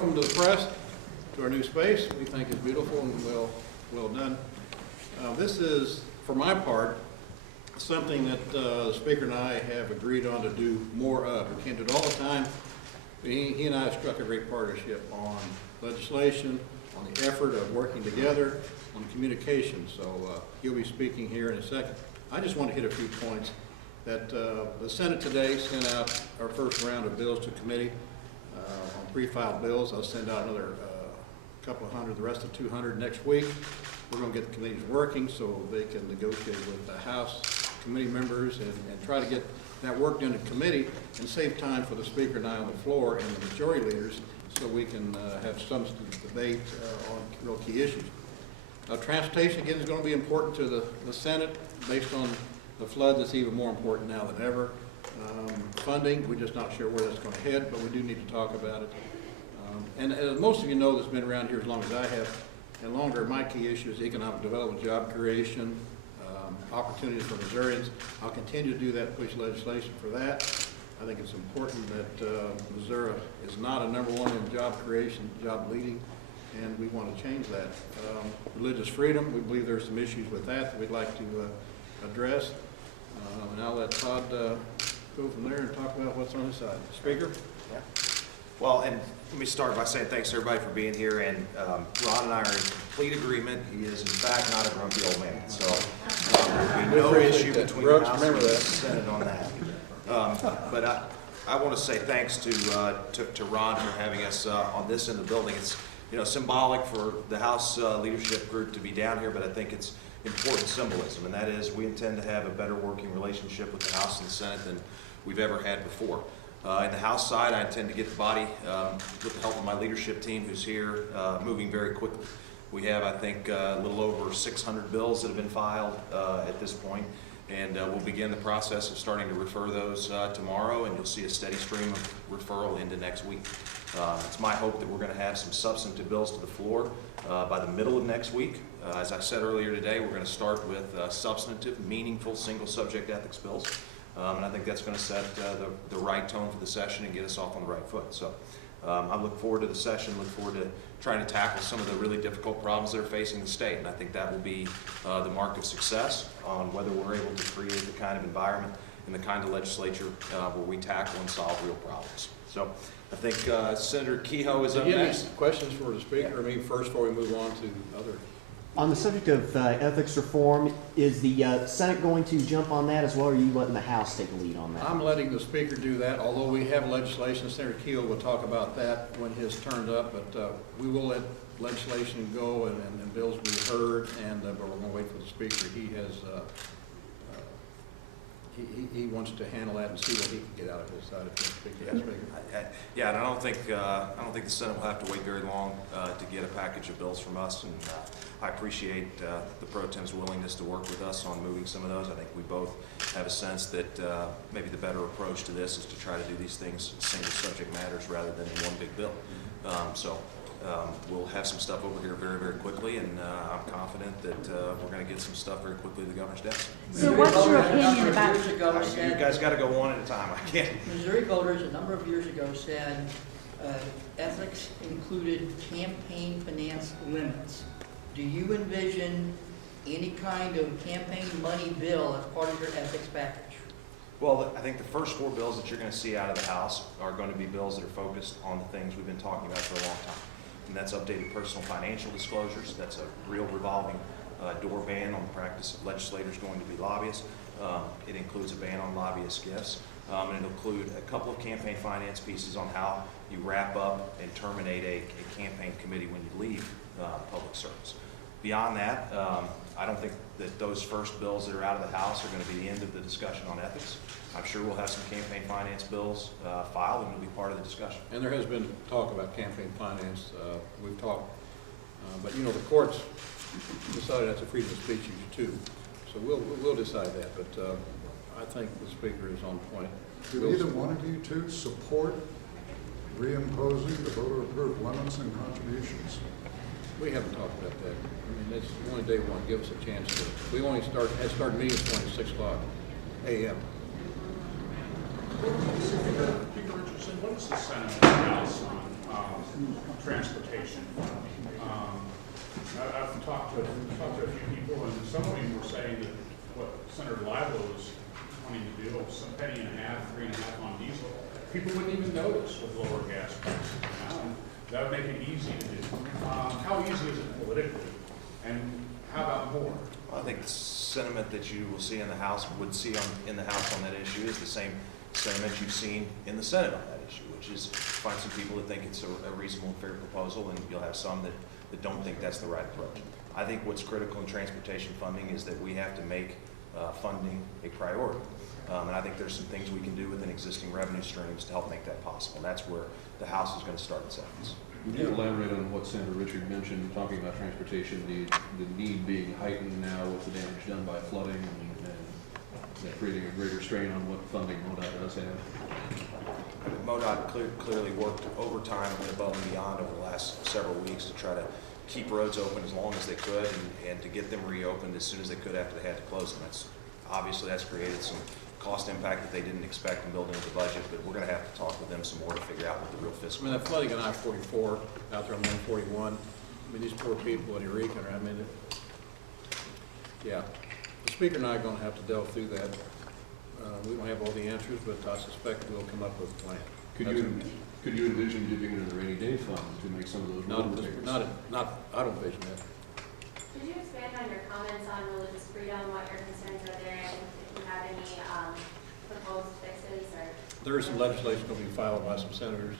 welcome to the press to our new space. We think it's beautiful and well done. This is, for my part, something that the Speaker and I have agreed on to do more of. We can't do it all the time. He and I have struck a great partnership on legislation, on the effort of working together, on communication. So he'll be speaking here in a second. I just want to hit a few points that the Senate today sent out our first round of bills to committee on pre-filed bills. I'll send out another couple of hundred, the rest of 200 next week. We're going to get the committees working so they can negotiate with the House committee members and try to get that work done in committee and save time for the Speaker and I on the floor and the majority leaders so we can have substantive debate on real key issues. Transportation, again, is going to be important to the Senate. Based on the floods, it's even more important now than ever. Funding, we're just not sure where that's going to head, but we do need to talk about it. And as most of you know that's been around here as long as I have, and longer, my key issue is economic development, job creation, opportunities for Missourians. I'll continue to do that, push legislation for that. I think it's important that Missouri is not a #1 in job creation, job leading, and we want to change that. Religious freedom, we believe there's some issues with that we'd like to address. And I'll let Todd go from there and talk about what's on his side. Speaker? Yeah. Well, and let me start by saying thanks to everybody for being here. And Ron and I are in complete agreement. He is, in fact, not a grumpy old man. So there'll be no issue between the House and the Senate on that. But I want to say thanks to Ron for having us on this end of the building. It's symbolic for the House leadership group to be down here, but I think it's important symbolism, and that is we intend to have a better working relationship with the House and the Senate than we've ever had before. In the House side, I intend to get the body, with the help of my leadership team who's here, moving very quickly. We have, I think, a little over 600 bills that have been filed at this point, and we'll begin the process of starting to refer those tomorrow, and you'll see a steady stream of referral into next week. It's my hope that we're going to have some substantive bills to the floor by the middle of next week. As I said earlier today, we're going to start with substantive, meaningful, single subject ethics bills. And I think that's going to set the right tone for the session and get us off on the right foot. So I look forward to the session, look forward to trying to tackle some of the really difficult problems that are facing the state. And I think that will be the mark of success on whether we're able to create the kind of environment and the kind of legislature where we tackle and solve real problems. So I think Senator Kehoe is up next. Questions for the Speaker? I mean, first, before we move on to other. On the subject of ethics reform, is the Senate going to jump on that as well, or are you letting the House take the lead on that? I'm letting the Speaker do that, although we have legislation. Senator Kehoe will talk about that when his turn's up, but we will let legislation go and bills be heard, and but we're going to wait for the Speaker. He has he wants to handle that and see what he can get out of his side. Yeah, and I don't think the Senate will have to wait very long to get a package of bills from us, and I appreciate the Pro Tem's willingness to work with us on moving some of those. I think we both have a sense that maybe the better approach to this is to try to do these things single subject matters rather than in one big bill. We'll have some stuff over here very, very quickly, and I'm confident that we're going to get some stuff very quickly to the governor's desk. So what's your opinion about? You guys got to go one at a time. I can't. Missouri voters a number of years ago said ethics included campaign finance limits. Do you envision any kind of campaign money bill as part of your ethics package? Well, I think the first 4 bills that you're going to see out of the House are going to be bills that are focused on the things we've been talking about for a long time. And that's updated personal financial disclosures. That's a real revolving door ban on the practice of legislators going to be lobbyists. It includes a ban on lobbyist gifts. And it'll include a couple of campaign finance pieces on how you wrap up and terminate a campaign committee when you leave public service. Beyond that, I don't think that those first bills that are out of the House are going to be the end of the discussion on ethics. I'm sure we'll have some campaign finance bills filed, and it'll be part of the discussion. And there has been talk about campaign finance. We've talked, but the courts decided that's a freedom of speech issue too. So we'll decide that. But I think the Speaker is on point. Do either one of you two support reimposing the voter-approved limits and contributions? We haven't talked about that. I mean, it's only day one. Give us a chance to. We only start meeting at 6 o'clock a.m. Speaker Richardson, what is the Senate and the House on transportation. I've talked to a few people, and some of them were saying that what Senator Livo is wanting to do, some penny and a half, 3.5 on diesel, people wouldn't even notice with lower gas prices now, and that would make it easy to do. How easy is it politically, and how about more? I think the sentiment that you will see in the House, in the House on that issue is the same sentiment you've seen in the Senate on that issue, which is find some people that think it's a reasonable and fair proposal, and you'll have some that don't think that's the right approach. I think what's critical in transportation funding is that we have to make funding a priority. And I think there's some things we can do within existing revenue streams to help make that possible. And that's where the House is going to start its efforts. Would you elaborate on what Senator Richard mentioned, talking about transportation, the need being heightened now with the damage done by flooding and creating a greater strain on what funding MoDOT does have? MoDOT clearly worked overtime and above and beyond over the last several weeks to try to keep roads open as long as they could and to get them reopened as soon as they could after they had to close them. That's created some cost impact that they didn't expect and build into the budget, but we're going to have to talk with them some more to figure out what the real I fiscal. mean, that flooding on I-44 out there on 141, I mean, these poor people in Eureka, I mean, yeah. The Speaker and I are going to have to delve through that. We don't have all the answers, but I suspect we'll come up with a plan. Could you envision dipping into the rainy day fund to make some of those road repairs? I don't envision that. Could you expand on your comments on religious freedom, what your concerns are there, and if you have any proposed fixes or? There is some legislation going to be filed by some senators.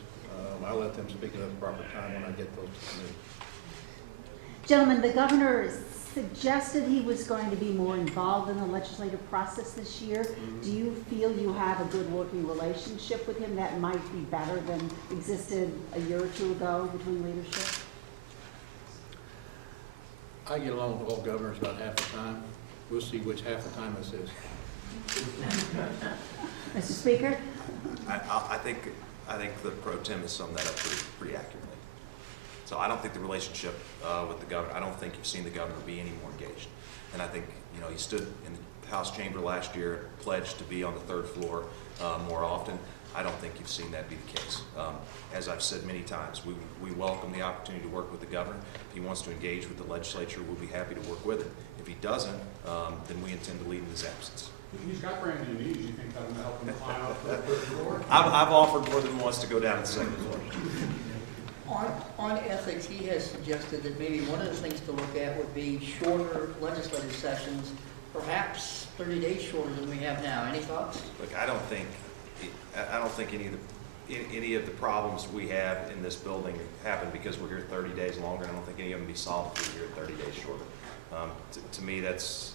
I'll let them speak at the proper time when I get those to committee. Gentlemen, the governor suggested he was going to be more involved in the legislative process this year. Do you feel you have a good working relationship with him that might be better than existed a year or two ago between leadership? I get along with all governors about half the time. We'll see which half the time this is. Mr. Speaker? I think the pro tem has summed that up pretty accurately. So I don't think the relationship with the governor, I don't think you've seen the governor be any more engaged. And I think, he stood in the House chamber last year, pledged to be on the third floor more often. I don't think you've seen that be the case. As I've said many times, we welcome the opportunity to work with the governor. If he wants to engage with the legislature, we'll be happy to work with him. If he doesn't, then we intend to lead in his absence. He's got brand new knees. You think that'll help him climb up to the third floor? I've offered more than once to go down to the second floor. On ethics, he has suggested that maybe one of the things to look at would be shorter legislative sessions, perhaps 30 days shorter than we have now. Any thoughts? Look, I don't think any of the problems we have in this building happen because we're here 30 days longer. I don't think any of them be solved if we're here 30 days shorter. To me, that's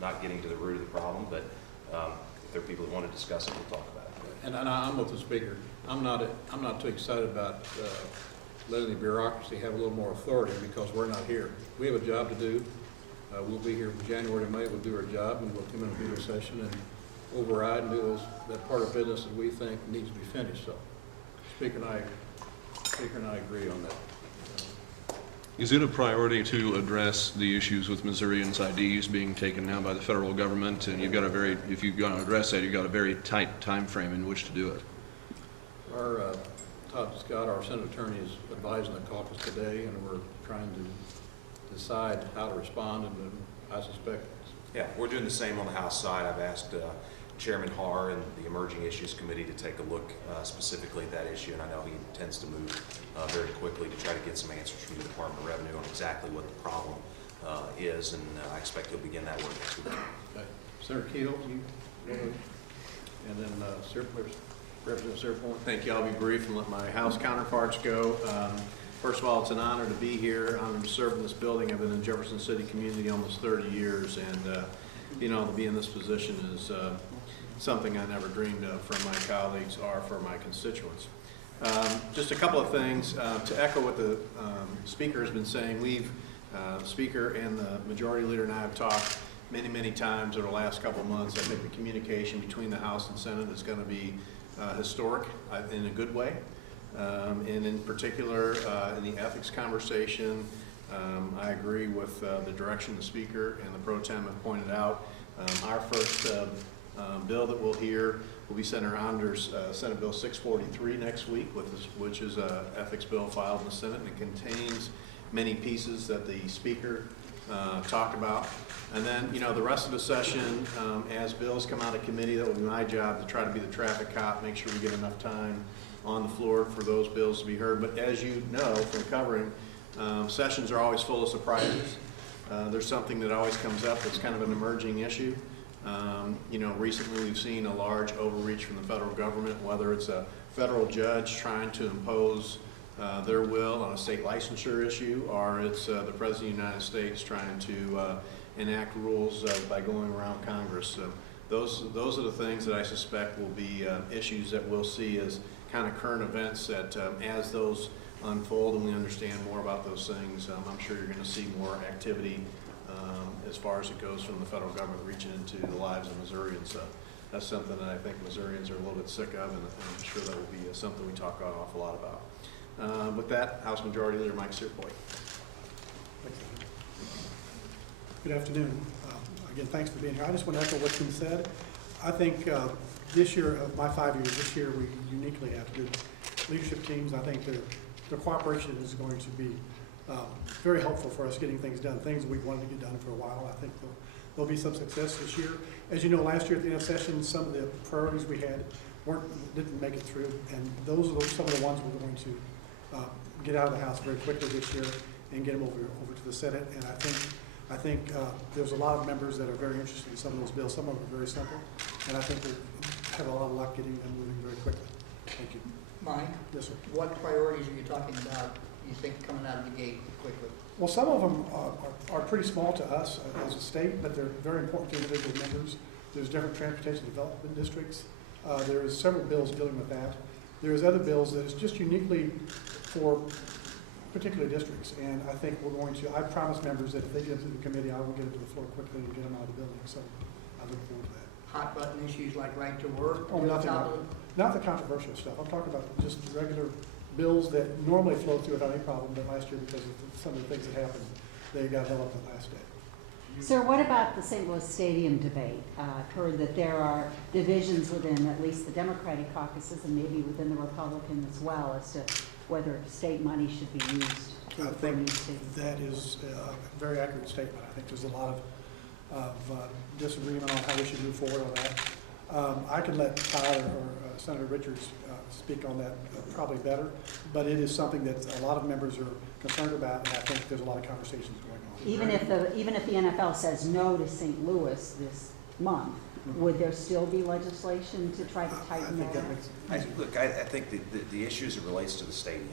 not getting to the root of the problem, but if there are people that want to discuss it, we'll talk about it. And I'm with the Speaker. I'm not too excited about letting the bureaucracy have a little more authority because we're not here. We have a job to do. We'll be here from January to May. We'll do our job, and we'll come in and do a session and override and do that part of business that we think needs to be finished. So, Speaker and I agree on that. Is it a priority to address the issues with Missourians' IDs being taken now by the federal government? And if you're going to address that, you've got a very tight time frame in which to do it. Our Todd Scott, our Senate attorney, is advising the caucus today, and we're trying to decide how to respond. And I suspect. Yeah, we're doing the same on the House side. I've asked Chairman Har and the Emerging Issues Committee to take a look specifically at that issue, and I know he intends to move very quickly to try to get some answers from the Department of Revenue on exactly what the problem is, and I expect he'll begin that work next week. Okay. Senator Keel, and then Representative Serapone. Thank you. I'll be brief and let my House counterparts go. First of all, it's an honor to be here. I'm serving this building. I've been in Jefferson City community almost 30 years, and to be in this position is something I never dreamed of from my colleagues or for my constituents. Just a couple of things to echo what the Speaker has been saying. The Speaker and the Majority Leader and I have talked many times over the last couple of months. I think the communication between the House and Senate is going to be historic in a good way. And in particular, in the ethics conversation, I agree with the direction the Speaker and the Pro Tem have pointed out. Our first bill that we'll hear will be Senator Anders' Senate Bill 643 next week, which is an ethics bill filed in the Senate, and it contains many pieces that the Speaker talked about. And then, the rest of the session, as bills come out of committee, that will be my job to try to be the traffic cop, make sure we get enough time on the floor for those bills to be heard. But as you know from covering, sessions are always full of surprises. There's something that always comes up that's kind of an emerging issue. Recently we've seen a large overreach from the federal government, whether it's a federal judge trying to impose their will on a state licensure issue, or it's the President of the United States trying to enact rules by going around Congress. So those are the things that I suspect will be issues that we'll see as kind of current events that as those unfold and we understand more about those things, I'm sure you're going to see more activity as far as it goes from the federal government reaching into the lives of Missourians. That's something that I think Missourians are a little bit sick of, and I'm sure that will be something we talk an awful lot about. With that, House Majority Leader Mike Searpoint. Good afternoon. Again, thanks for being here. I just want to echo what's been said. I think this year, of my 5 years, this year we uniquely have good leadership teams. I think the cooperation is going to be very helpful for us getting things done, things we've wanted to get done for a while. I think there'll be some success this year. As you know, last year at the end of session, some of the priorities we had didn't make it through, and those are some of the ones we're going to get out of the House very quickly this year and get them over to the Senate. And I think there's a lot of members that are very interested in some of those bills. Some of them are very simple, and I think we'll have a lot of luck getting them moving very quickly. Thank you. Mike? Yes, sir. What priorities are you talking about, you think, coming out of the gate quickly? Well, some of them are pretty small to us as a state, but they're very important to individual members. There's different transportation development districts. There's several bills dealing with that. There's other bills that is just uniquely for particular districts, and I think we're going to, I promise members that if they get into the committee, I will get it to the floor quickly and get them out of the building, so I look forward to that. Hot button issues like right to work? Oh, not the controversial stuff. I'm talking about just regular bills that normally flow through without any problem, but last year, because of some of the things that happened, they got held up the last day. Sir, what about the St. Louis Stadium debate? I've heard that there are divisions within at least the Democratic caucuses and maybe within the Republican as well as to whether state money should be used to I afford new think stadiums. that is a very accurate statement. I think there's a lot of disagreement on how we should move forward on that. I could let Tyler or Senator Richards speak on that probably better, but it is something that a lot of members are concerned about, and I think there's a lot of conversations going on. Even if the NFL says no to St. Louis this month, would there still be legislation to try to tighten that up? Look, I think the issue as it relates to the stadium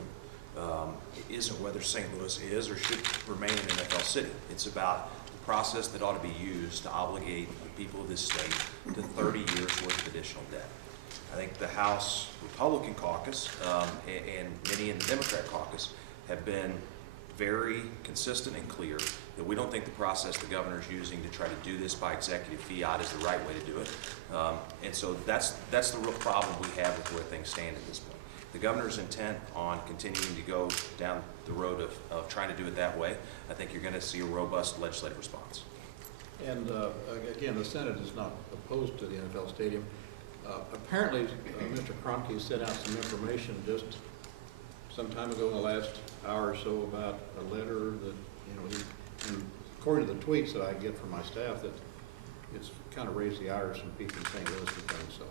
isn't whether St. Louis is or should remain an NFL city. It's about the process that ought to be used to obligate the people of this state to 30 years worth of additional debt. I think the House Republican caucus and many in the Democrat caucus have been very consistent and clear that we don't think the process the governor is using to try to do this by executive fiat is the right way to do it. And so that's the real problem we have with where things stand at this point. The governor's intent on continuing to go down the road of trying to do it that way, I think you're going to see a robust legislative response. And again, the Senate is not opposed to the NFL stadium. Apparently, Mr. Kroenke sent out some information just some time ago in the last hour or so about a letter that, and according to the tweets that I get from my staff, that it's kind of raised the ire of some people in St. Louis and things. So,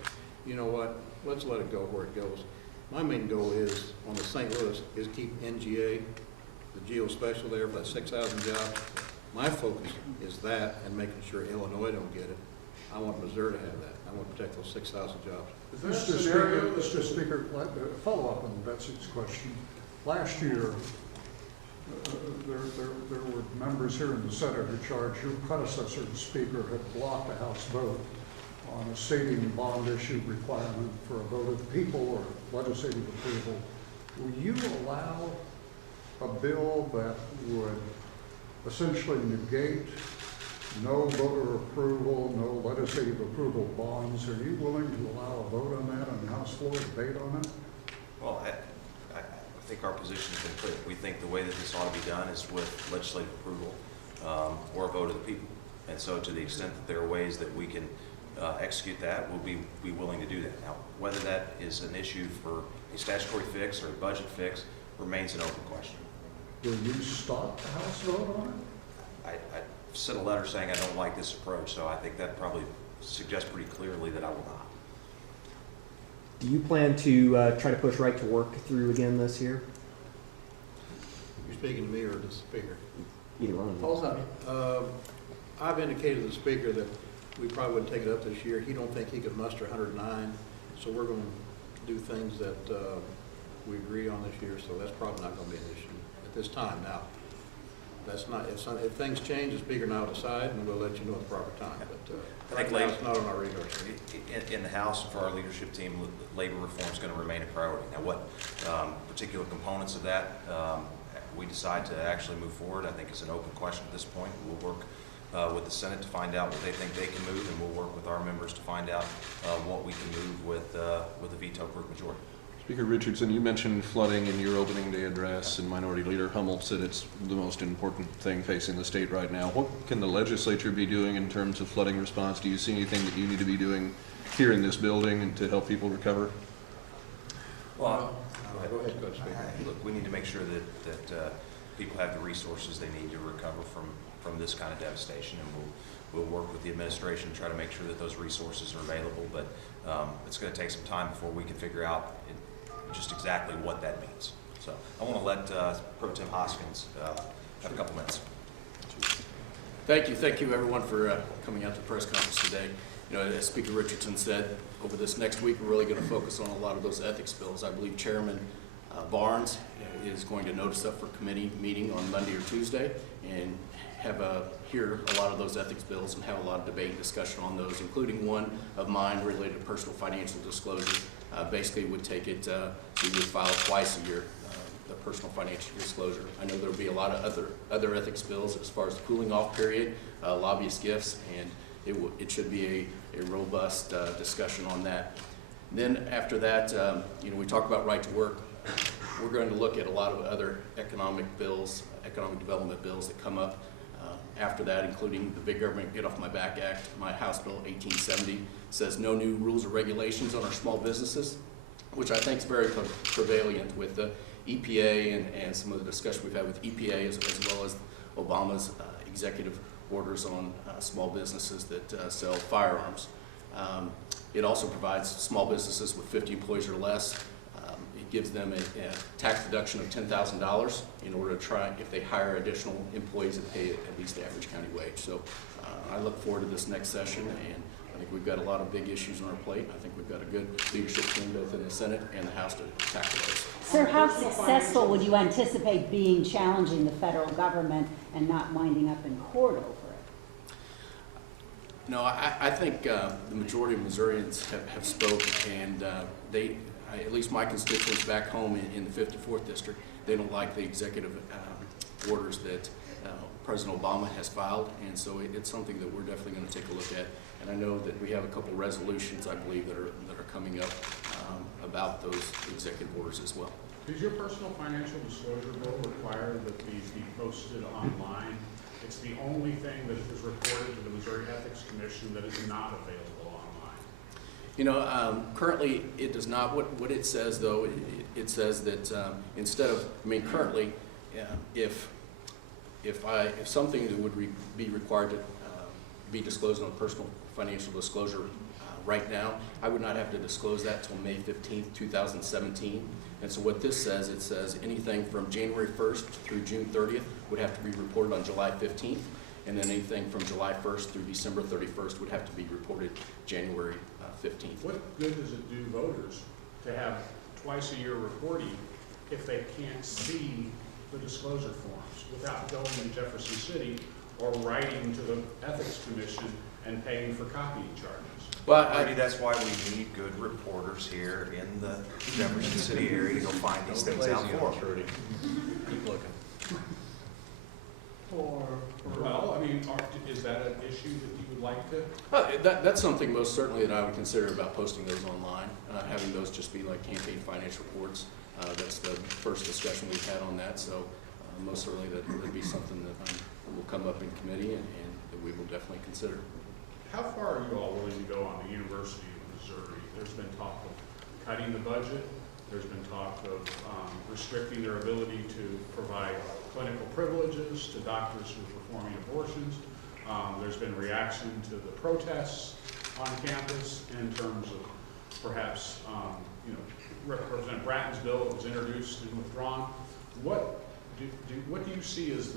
you know what? Let's let it go where it goes. My main goal is, on the St. Louis, is keep NGA, the geospatial there for that 6,000 jobs. My focus is that and making sure Illinois don't get it. I want Missouri to have that. I want to protect those 6,000 jobs. Mr. Speaker, follow up on Betsy's question. Last year, there were members here in the Senate who charged your predecessor, the Speaker, had blocked a House vote on a stadium bond issue requirement for a vote of the people or legislative approval. Will you allow a bill that would essentially negate no voter approval, no legislative approval bonds? Are you willing to allow a vote on that on the House floor, debate on it? Well, I think our position has been clear. We think the way that this ought to be done is with legislative approval or a vote of the people. And so to the extent that there are ways that we can execute that, we'll be willing to do that. Now, whether that is an issue for a statutory fix or a budget fix remains an open question. Will you stop the House vote on it? I sent a letter saying I don't like this approach, so I think that probably suggests pretty clearly that I will not. Do you plan to try to push right to work through again this year? You speaking to me or the speaker? Either one. Paul's on it. I've indicated to the speaker that we probably wouldn't take it up this year. He don't think he could muster 109, so we're going to do things that we agree on this year, so that's probably not going to be an issue at this time. Now, that's not, if things change, the speaker and I will decide, and we'll let you know at the proper time, but right now it's not on our radar screen. In the House, for our leadership team, labor reform is going to remain a priority. Now, what particular components of that we decide to actually move forward, I think is an open question at this point. We'll work with the Senate to find out what they think they can move, and we'll work with our members to find out what we can move with the veto-proof majority. Speaker Richardson, you mentioned flooding in your opening day address, and Minority Leader Hummel said it's the most important thing facing the state right now. What can the legislature be doing in terms of flooding response? Do you see anything that you need to be doing here in this building and to help people recover? Well, Go ahead, Speaker. look, we need to make sure that people have the resources they need to recover from this kind of devastation, and we'll work with the administration to try to make sure that those resources are available, but it's going to take some time before we can figure out just exactly what that means. So I want to let Pro Tem Hoskins have a couple minutes. Thank you everyone for coming out to the press conference today. You know, as Speaker Richardson said, over this next week we're really going to focus on a lot of those ethics bills. I believe Chairman Barnes is going to notice up for committee meeting on Monday or Tuesday and have hear a lot of those ethics bills and have a lot of debate and discussion on those, including one of mine related to personal financial disclosure. Basically would take it, we would file twice a year, the personal financial disclosure. I know there'll be a lot of other ethics bills as far as the cooling off period, lobbyist gifts, and it should be a robust discussion on that. Then after that, you know, we talk about right to work. We're going to look at a lot of other economic bills, economic development bills that come up after that, including the Big Government Get Off My Back Act. My House Bill 1870 says no new rules or regulations on our small businesses, which I think is very prevalent with the EPA and some of the discussion we've had with EPA as well as Obama's executive orders on small businesses that sell firearms. It also provides small businesses with 50 employees or less. It gives them a tax deduction of $10,000 in order to try, if they hire additional employees, that pay at least the average county wage. So I look forward to this next session, and I think we've got a lot of big issues on our plate. I think we've got a good leadership team both in the Senate and the House to tackle those. Sir, how successful would you anticipate being challenging the federal government and not winding up in court over it? No, I think the majority of Missourians have spoken, and at least my constituents back home in the 54th District, they don't like the executive orders that President Obama has filed, and so it's something that we're definitely going to take a look at. And I know that we have a couple resolutions, I believe, that are coming up about those executive orders as well. Does your personal financial disclosure bill require that these be posted online? It's the only thing that is reported to the Missouri Ethics Commission that is not available online. You know, currently it does not. What it says, though, it says that instead of, I mean, currently, if something that would be required to be disclosed on personal financial disclosure right now, I would not have to disclose that till May 15th, 2017. And so what this says, it says anything from January 1st through June 30th would have to be reported on July 15th, and then anything from July 1st through December 31st would have to be reported January 15th. What good does it do voters to have twice a year reporting if they can't see the disclosure forms without going to Jefferson City or writing to the Ethics Commission and paying for copying charges? Well, Brady, that's why we need good reporters here in the Jefferson City area to go find these things out for us. Keep looking. Well, I mean, is that an issue that you would like to? That's something most certainly that I would consider about posting those online, having those just be like campaign finance reports. That's the first discussion we've had on that, so most certainly that would be something that will come up in committee and that we will definitely consider. how far are you all willing to go on the University of Missouri? There's been talk of cutting the budget. There's been talk of restricting their ability to provide clinical privileges to doctors who are performing abortions. There's been reaction to the protests on campus in terms of perhaps, Representative Bratton's bill that was introduced and withdrawn. What do you see as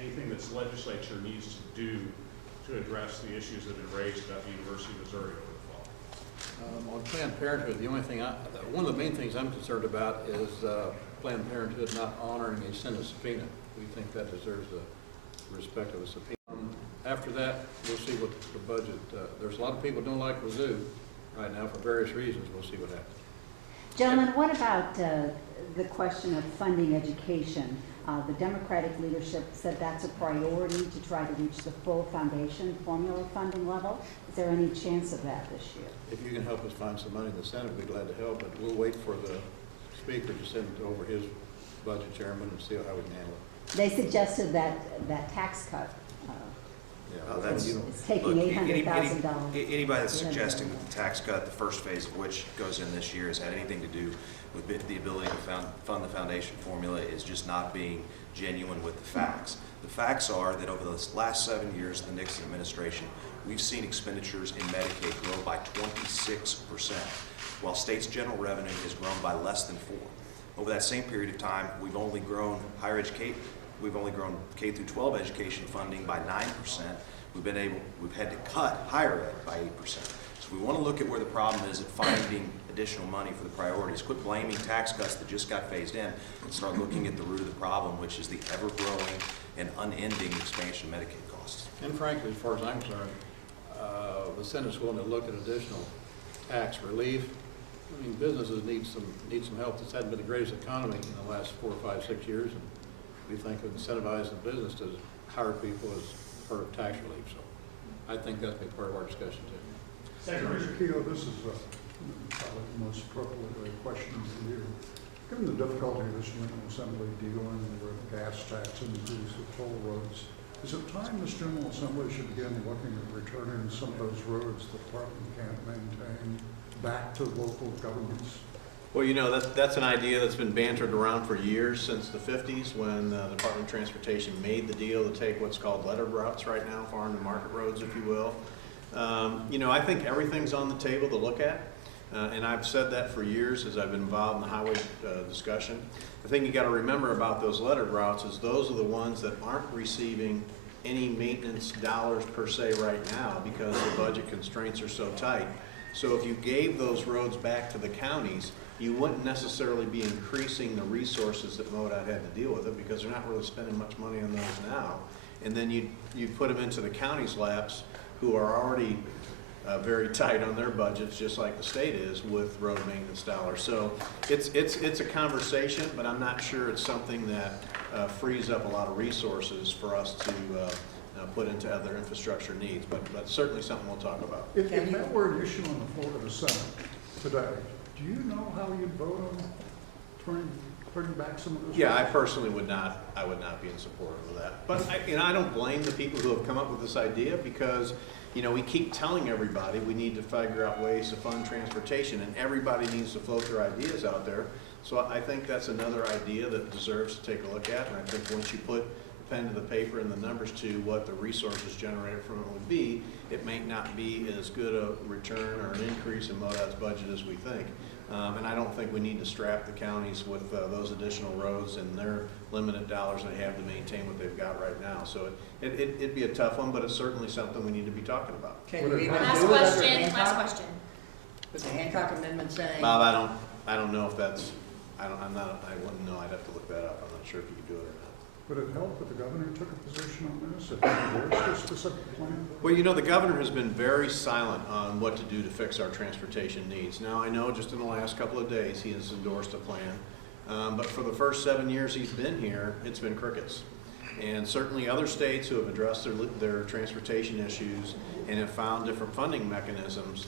anything that the legislature needs to do to address the issues that have been raised about the University of Missouri over the fall? On Planned Parenthood, the only thing one of the main things I'm concerned about is Planned Parenthood not honoring a Senate subpoena. We think that deserves the respect of a subpoena. After that, we'll see what the budget, there's a lot of people don't like Wazoo right now for various reasons. We'll see what happens. Gentlemen, what about the question of funding education? The Democratic leadership said that's a priority to try to reach the full foundation formula funding level. Is there any chance of that this year? If you can help us find some money in the Senate, we'd be glad to help, but we'll wait for the Speaker to send it over his budget chairman and see how we can handle it. They suggested that tax cut. That's, It's taking look, $800,000. Anybody that's suggesting that the tax cut, the first phase of which goes in this year, has had anything to do with the ability to fund the foundation formula is just not being genuine with the facts. The facts are that over the last 7 years of the Nixon administration, we've seen expenditures in Medicaid grow by 26%, while states' general revenue has grown by less than 4%. Over that same period of time, we've only grown K through 12 education funding by 9%. We've had to cut higher ed by 8%. So we want to look at where the problem is at finding additional money for the priorities. Quit blaming tax cuts that just got phased in and start looking at the root of the problem, which is the ever-growing and unending expansion of Medicaid costs. And frankly, as far as I'm concerned, the Senate's willing to look at additional tax relief. I mean, businesses need some help. This hadn't been the greatest economy in the last 4, 5, 6 years, and we think of incentivizing the business to hire people as part of tax relief. So I think that's been part of our discussion too. Mr. Keogh, this is probably the most appropriate question for you. Given the difficulty of this General Assembly dealing with gas tax increase of toll roads, is it time this General Assembly should begin looking at returning some of those roads the department can't maintain back to local governments? Well, that's an idea that's been bantered around for years, since the 50s, when the Department of Transportation made the deal to take what's called lettered routes right now, farm to market roads, if you will. I think everything's on the table to look at, and I've said that for years as I've been involved in the highway discussion. The thing you got to remember about those lettered routes is those are the ones that aren't receiving any maintenance dollars per se right now because the budget constraints are so tight. So if you gave those roads back to the counties, you wouldn't necessarily be increasing the resources that MoDOT had to deal with it, because they're not really spending much money on those now. And then you'd put them into the county's laps, who are already very tight on their budgets, just like the state is with road maintenance dollars. So it's a conversation, but I'm not sure it's something that frees up a lot of resources for us to put into other infrastructure needs. But certainly something we'll talk about. If that were an issue on the floor of the Senate today, do you know how you'd vote on turning back some of those? Yeah, I personally would not be in support of that. But I don't blame the people who have come up with this idea, because we keep telling everybody we need to figure out ways to fund transportation, and everybody needs to float their ideas out there. So I think that's another idea that deserves to take a look at. And I think once you put the pen to the paper and the numbers to what the resources generated from it would be, it may not be as good a return or an increase in MoDOT's budget as we think. And I don't think we need to strap the counties with those additional roads and their limited dollars they have to maintain what they've got right now. So it'd be a tough one, but it's certainly something we need to be talking about. Can you even Last do it under question, Hancock? last question. With the Hancock Amendment saying? Bob, I don't know if that's, I wouldn't know. I'd have to look that up. I'm not sure if you could do it or not. Would it help if the governor took a position on this, if he endorsed a specific plan? Well, the governor has been very silent on what to do to fix our transportation needs. Now, I know just in the last couple of days he has endorsed a plan, but for the first 7 years he's been here, it's been crickets. And certainly other states who have addressed their transportation issues and have found different funding mechanisms,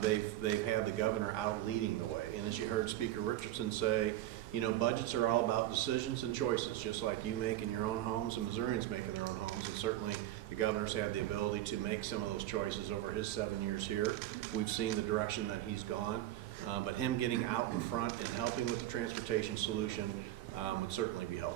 they've had the governor out leading the way. And as you heard Speaker Richardson say, You know, budgets are all about decisions and choices, just like you make in your own homes and Missourians make in their own homes. And certainly, the governor's had the ability to make some of those choices over his 7 years here. We've seen the direction that he's gone. But him getting out in front and helping with the transportation solution would certainly be helpful.